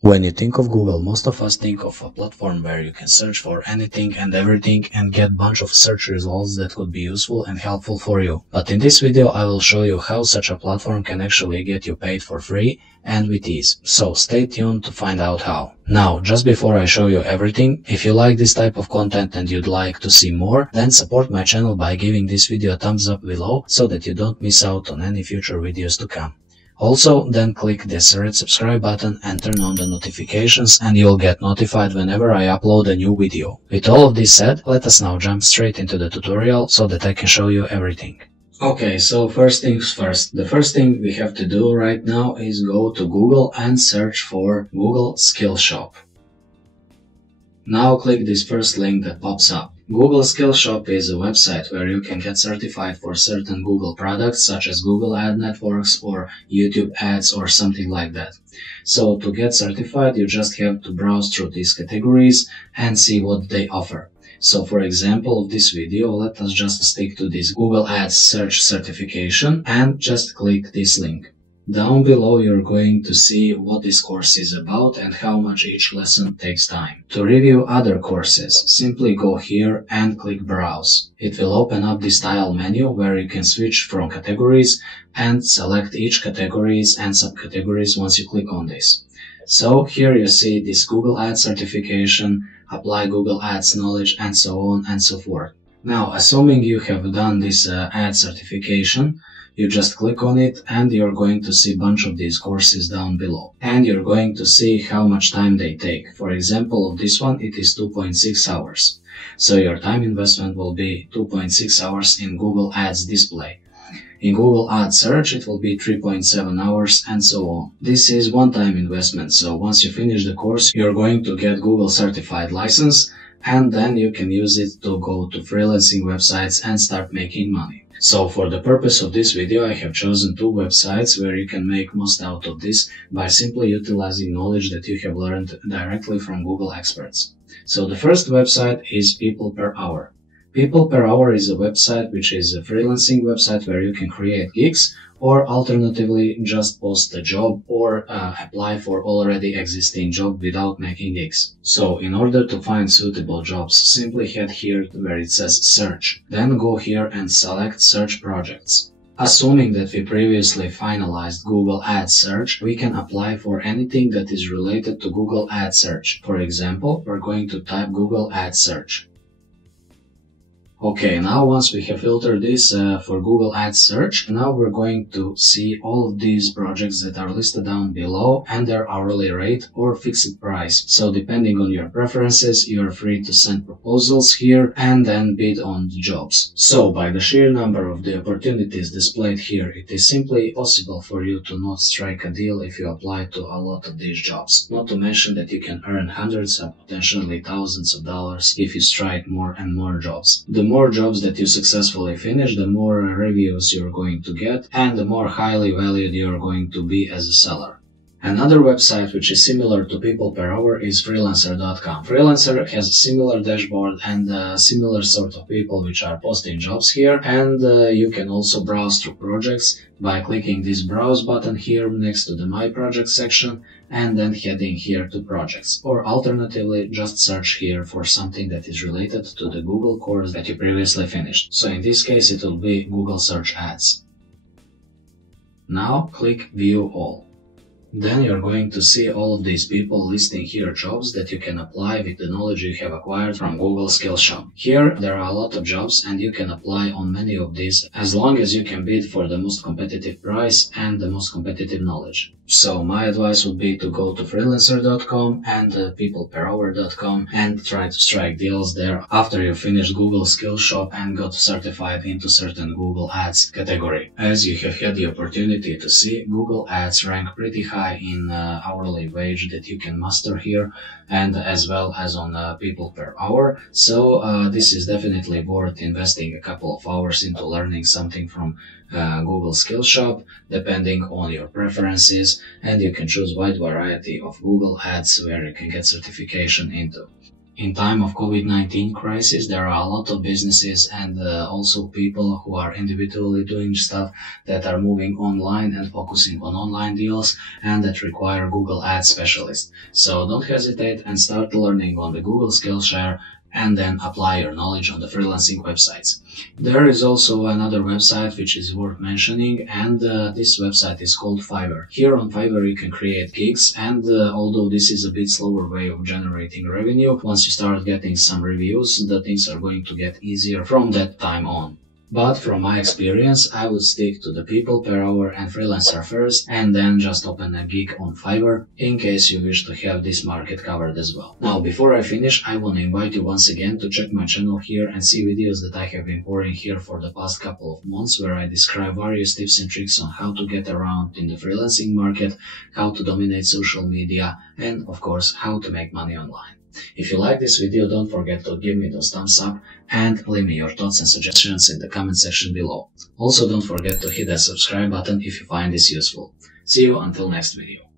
When you think of Google, most of us think of a platform where you can search for anything and everything and get a bunch of search results that could be useful and helpful for you. But in this video, I will show you how such a platform can actually get you paid for free and with ease. So stay tuned to find out how. Now, just before I show you everything, if you like this type of content and you'd like to see more, then support my channel by giving this video a thumbs up below so that you don't miss out on any future videos to come. Also, then click this red subscribe button and turn on the notifications and you'll get notified whenever I upload a new video. With all of this said, let us now jump straight into the tutorial so that I can show you everything. Okay, so first things first. The first thing we have to do right now is go to Google and search for Google Skills Shop. Now click this first link that pops up. Google Skills Shop is a website where you can get certified for certain Google products such as Google Ad Networks or YouTube ads or something like that. So to get certified, you just have to browse through these categories and see what they offer. So for example of this video, let us just stick to this Google Ads search certification and just click this link. Down below you're going to see what this course is about and how much each lesson takes time. To review other courses, simply go here and click Browse. It will open up this tile menu where you can switch from categories and select each categories and subcategories once you click on this. So here you see this Google Ads certification, apply Google Ads knowledge, and so on and so forth. Now, assuming you have done this ad certification, you just click on it and you're going to see a bunch of these courses down below. And you're going to see how much time they take. For example, of this one, it is 2.6 hours. So your time investment will be 2.6 hours in Google Ads display. In Google Ads search, it will be 3.7 hours and so on. This is one-time investment. So once you finish the course, you're going to get Google certified license and then you can use it to go to freelancing websites and start making money. So for the purpose of this video, I have chosen two websites where you can make most out of this by simply utilizing knowledge that you have learned directly from Google experts. So the first website is People Per Hour. People Per Hour is a website which is a freelancing website where you can create gigs or alternatively just post a job or apply for already existing job without making gigs. So in order to find suitable jobs, simply head here where it says search. Then go here and select search projects. Assuming that we previously finalized Google Ad Search, we can apply for anything that is related to Google Ad Search. For example, we're going to type Google Ad Search. Okay, now once we have filtered this for Google Ads Search, now we're going to see all of these projects that are listed down below and their hourly rate or fixed price. So depending on your preferences, you're free to send proposals here and then bid on the jobs. So by the sheer number of the opportunities displayed here, it is simply possible for you to not strike a deal if you apply to a lot of these jobs. Not to mention that you can earn hundreds and potentially thousands of dollars if you strike more and more jobs. The more jobs that you successfully finish, the more reviews you're going to get and the more highly valued you're going to be as a seller. Another website which is similar to People Per Hour is Freelancer.com. Freelancer has a similar dashboard and a similar sort of people which are posting jobs here, and you can also browse through projects by clicking this browse button here next to the My Project section and then heading here to projects, or alternatively just search here for something that is related to the Google course that you previously finished. So in this case it will be Google Search Ads. Now click View All. Then you're going to see all of these people listing here jobs that you can apply with the knowledge you have acquired from Google Skills Shop. Here there are a lot of jobs and you can apply on many of these as long as you can bid for the most competitive price and the most competitive knowledge. So my advice would be to go to Freelancer.com and PeoplePerHour.com and try to strike deals there after you finish Google Skills Shop and got certified into certain Google Ads category. As you have had the opportunity to see, Google Ads rank pretty high in hourly wage that you can master here and as well as on People Per Hour. So this is definitely worth investing a couple of hours into learning something from Google Skills Shop, depending on your preferences, and you can choose wide variety of Google Ads where you can get certification into. In time of COVID-19 crisis, there are a lot of businesses and also people who are individually doing stuff that are moving online and focusing on online deals and that require Google Ads specialists. So don't hesitate and start learning on the Google Skillshare and then apply your knowledge on the freelancing websites. There is also another website which is worth mentioning, and this website is called Fiverr. Here on Fiverr you can create gigs, and although this is a bit slower way of generating revenue, once you start getting some reviews, the things are going to get easier from that time on. But from my experience, I would stick to the people per hour and freelancer first, and then just open a gig on Fiverr in case you wish to have this market covered as well. Now, before I finish, I want to invite you once again to check my channel here and see videos that I have been pouring here for the past couple of months, where I describe various tips and tricks on how to get around in the freelancing market, how to dominate social media, and of course, how to make money online. If you like this video, don't forget to give me those thumbs up and leave me your thoughts and suggestions in the comment section below. Also, don't forget to hit that subscribe button if you find this useful. See you until next video.